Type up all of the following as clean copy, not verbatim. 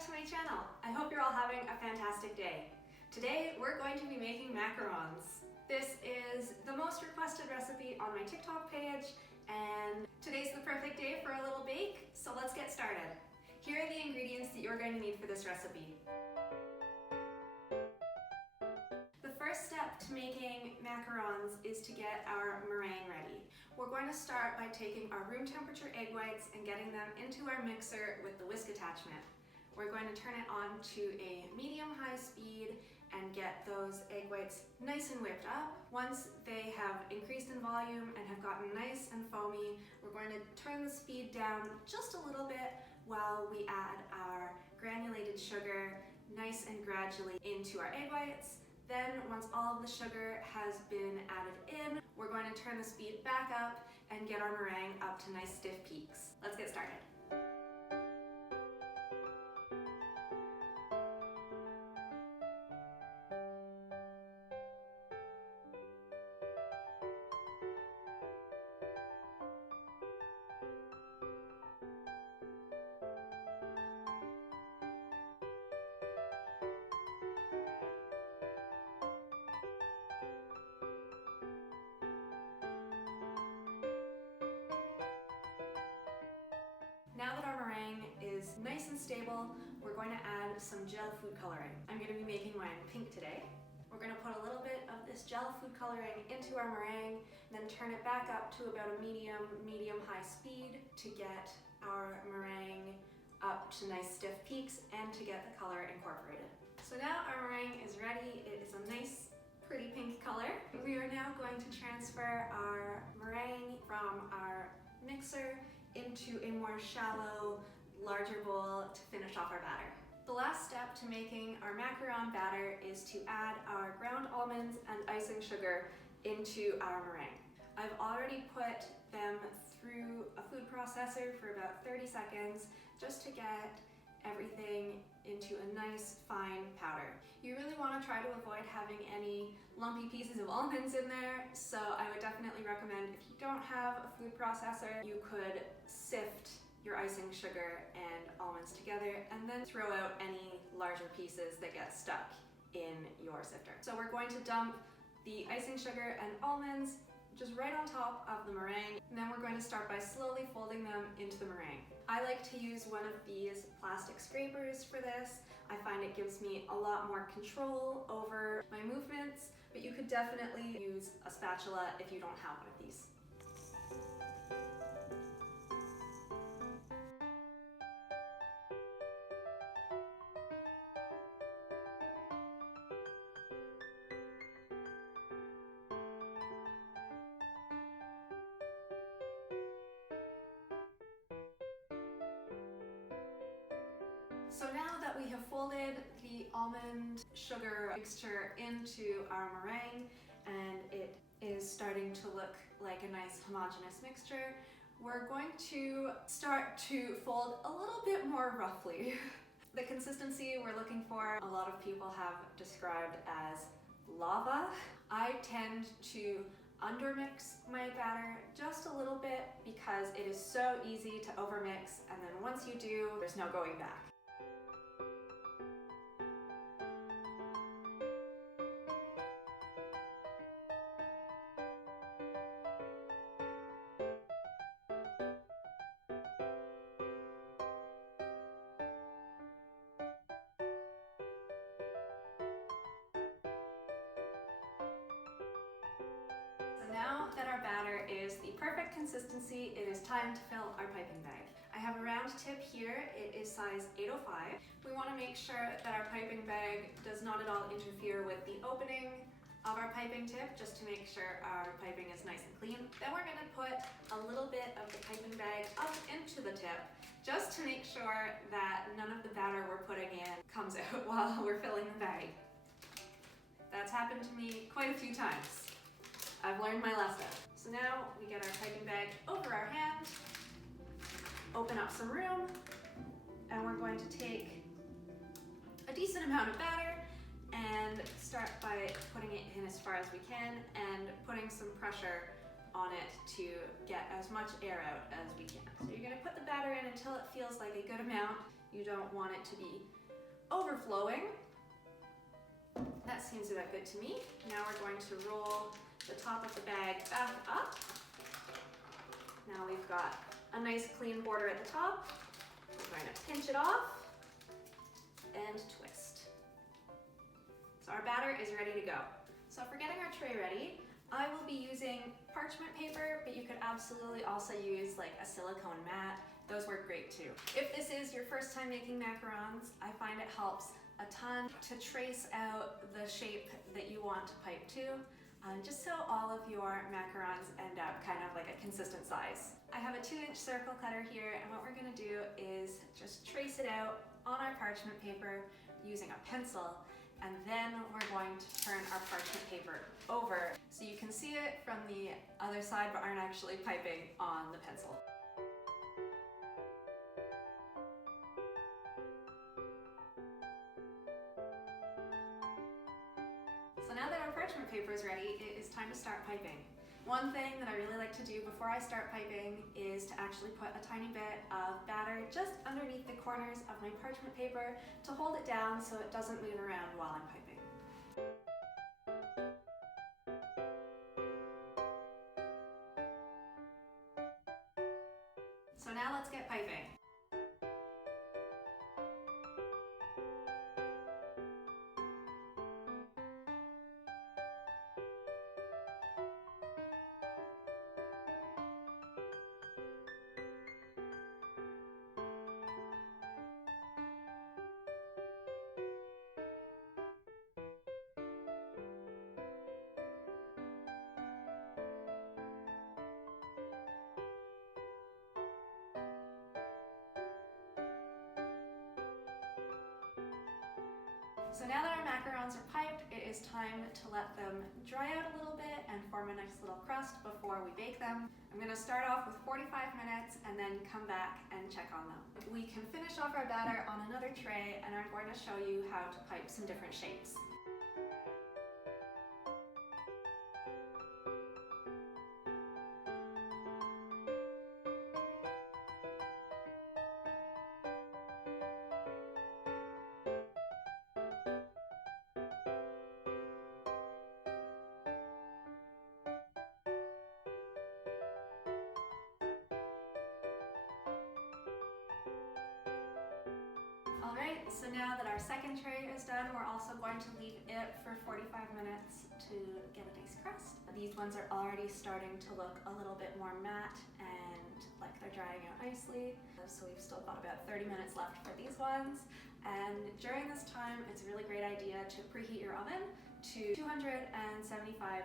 back to my channel. I hope you're all having a fantastic day. Today we're going to be making macarons. This is the most requested recipe on my TikTok page, and today's the perfect day for a little bake, so let's get started. Here are the ingredients that you're going to need for this recipe. The first step to making macarons is to get our meringue ready. We're going to start by taking our room temperature egg whites and getting them into our mixer with the whisk attachment. We're going to turn it on to a medium-high speed and get those egg whites nice and whipped up. Once they have increased in volume and have gotten nice and foamy, we're going to turn the speed down just a little bit while we add our granulated sugar nice and gradually into our egg whites. Then once all of the sugar has been added in, we're going to turn the speed back up and get our meringue up to nice stiff peaks. Let's get started. Now that our meringue is nice and stable, we're going to add some gel food coloring. I'm going to be making mine pink today. We're going to put a little bit of this gel food coloring into our meringue, then turn it back up to about a medium-high speed to get our meringue up to nice stiff peaks and to get the color incorporated. So now our meringue is ready. It is a nice pretty pink color. We are now going to transfer our meringue from our mixer into a more shallow, larger bowl to finish off our batter. The last step to making our macaron batter is to add our ground almonds and icing sugar into our meringue. I've already put them through a food processor for about 30 seconds just to get everything into a nice fine powder. You really want to try to avoid having any lumpy pieces of almonds in there, so I would definitely recommend, if you don't have a food processor, you could sift your icing sugar and almonds together and then throw out any larger pieces that get stuck in your sifter. So we're going to dump the icing sugar and almonds just right on top of the meringue, and then we're going to start by slowly folding them into the meringue. I like to use one of these plastic scrapers for this. I find it gives me a lot more control over my movements, but you could definitely use a spatula if you don't have one of these. So now that we have folded the almond sugar mixture into our meringue and it is starting to look like a nice homogeneous mixture, we're going to start to fold a little bit more roughly. The consistency we're looking for, a lot of people have described as lava. I tend to undermix my batter just a little bit because it is so easy to overmix, and then once you do, there's no going back. Now that our batter is the perfect consistency, it is time to fill our piping bag. I have a round tip here. It is size 805. We want to make sure that our piping bag does not at all interfere with the opening of our piping tip, just to make sure our piping is nice and clean. Then we're going to put a little bit of the piping bag up into the tip, just to make sure that none of the batter we're putting in comes out while we're filling the bag. That's happened to me quite a few times. I've learned my lesson. So now we get our piping bag over our hand, open up some room, and we're going to take a decent amount of batter and start by putting it in as far as we can and putting some pressure on it to get as much air out as we can. So you're going to put the batter in until it feels like a good amount. You don't want it to be overflowing. That seems about good to me. Now we're going to roll the top of the bag back up. Now we've got a nice clean border at the top. We're going to pinch it off and twist. So our batter is ready to go. So for getting our tray ready, I will be using parchment paper, but you could absolutely also use like a silicone mat. Those work great too. If this is your first time making macarons, I find it helps a ton to trace out the shape that you want to pipe to, just so all of your macarons end up kind of like a consistent size. I have a 2-inch circle cutter here, and what we're gonna do is just trace it out on our parchment paper using a pencil, and then we're going to turn our parchment paper over so you can see it from the other side but aren't actually piping on the pencil. So now that our parchment paper is ready, it is time to start piping. One thing that I really like to do before I start piping is to actually put a tiny bit of batter just underneath the corners of my parchment paper to hold it down so it doesn't move around while I'm piping. So now let's get piping. So now that our macarons are piped, it is time to let them dry out a little bit and form a nice little crust before we bake them. I'm going to start off with 45 minutes and then come back and check on them. We can finish off our batter on another tray, and I'm going to show you how to pipe some different shapes. Alright, so now that our second tray is done, we're also going to leave it for 45 minutes to get a nice crust. These ones are already starting to look a little bit more matte and like they're drying out nicely. So we've still got about 30 minutes left for these ones. And during this time, it's a really great idea to preheat your oven to 275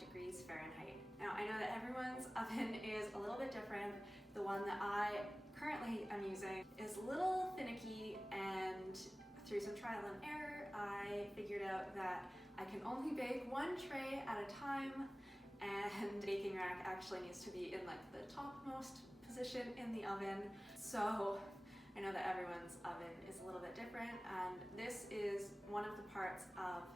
degrees Fahrenheit. Now, I know that everyone's oven is a little bit different. The one that I currently am using is a little finicky, and through some trial and error, I figured out that I can only bake one tray at a time, and the baking rack actually needs to be in like the topmost position in the oven. So I know that everyone's oven is a little bit different, and this is one of the parts of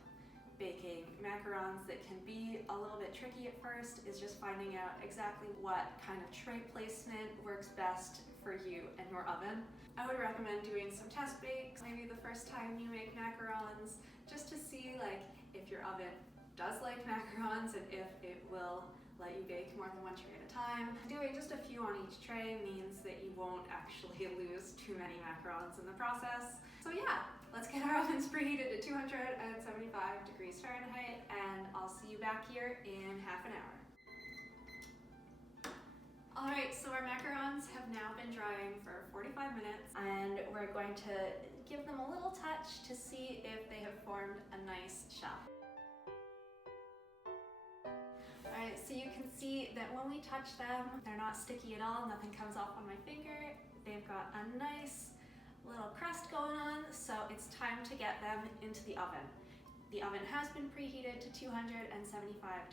baking macarons that can be a little bit tricky at first, is just finding out exactly what kind of tray placement works best for you and your oven. I would recommend doing some test bakes, maybe the first time you make macarons, just to see like if your oven does like macarons and if it will let you bake more than one tray at a time. Doing just a few on each tray means that you won't actually lose too many macarons in the process. So yeah, let's get our ovens preheated to 275 degrees Fahrenheit, and I'll see you back here in half an hour. Alright, so our macarons have now been drying for 45 minutes, and we're going to give them a little touch to see if they have formed a nice shell. Alright, so you can see that when we touch them, they're not sticky at all, nothing comes off on my finger. They've got a nice little crust going on, so it's time to get them into the oven. The oven has been preheated to 275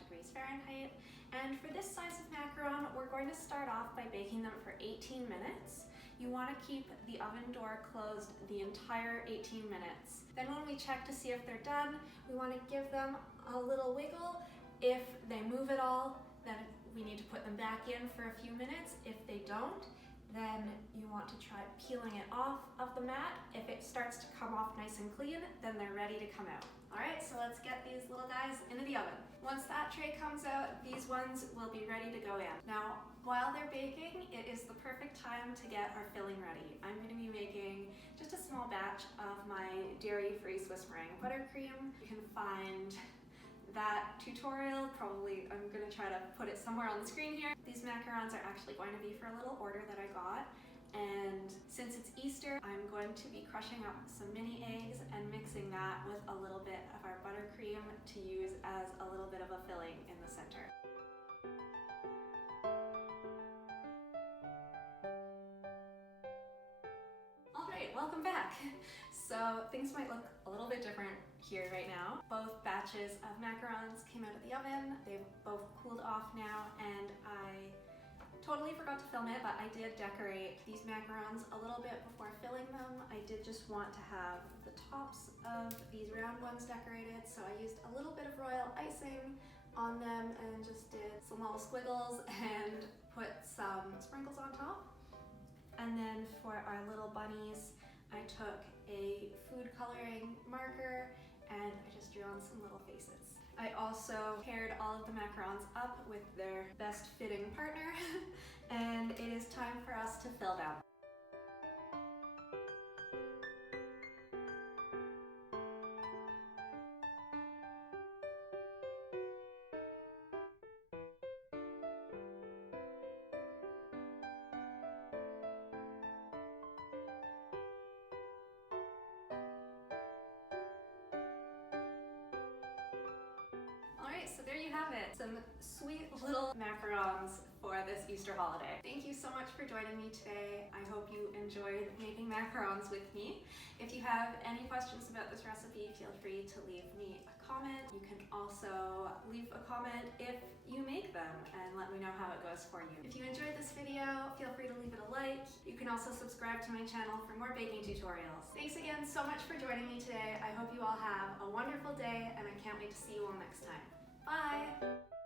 degrees Fahrenheit, and for this size of macaron, we're going to start off by baking them for 18 minutes. You want to keep the oven door closed the entire 18 minutes. Then when we check to see if they're done, we want to give them a little wiggle. If they move at all, then we need to put them back in for a few minutes. If they don't, then you want to try peeling it off of the mat. If it starts to come off nice and clean, then they're ready to come out. All right, so let's get these little guys into the oven. Once that tray comes out, these ones will be ready to go in. Now, while they're baking, it is the perfect time to get our filling ready. I'm going to be making just a small batch of my dairy-free Swiss meringue buttercream. You can find that tutorial, probably I'm going to try to put it somewhere on the screen here. These macarons are actually going to be for a little order that I got. And since it's Easter, I'm going to be crushing up some mini eggs and mixing that with a little bit of our buttercream to use as a little bit of a filling in the center. All right, welcome back. So things might look a little bit different here right now. Both batches of macarons came out of the oven. They've both cooled off now, and I totally forgot to film it, but I did decorate these macarons a little bit before filling them. I did just want to have the tops of these round ones decorated, so I used a little bit of royal icing on them and just did some little squiggles and put some sprinkles on top. And then for our little bunnies, I took a food coloring marker and I just drew on some little faces. I also paired all of the macarons up with their best fitting partner and it is time for us to fill them. Alright, so there you have it. Some sweet little macarons for this Easter holiday. Thank you so much for joining me today. I hope you enjoyed making macarons with me. If you have any questions about this recipe, feel free to leave me a comment. You can also leave a comment if you make them and let me know how it goes for you. If you enjoyed this video, feel free to leave it a like. You can also subscribe to my channel for more baking tutorials. Thanks again so much for joining me today. I hope you all have a wonderful day and I can't wait to see you all next time. Bye!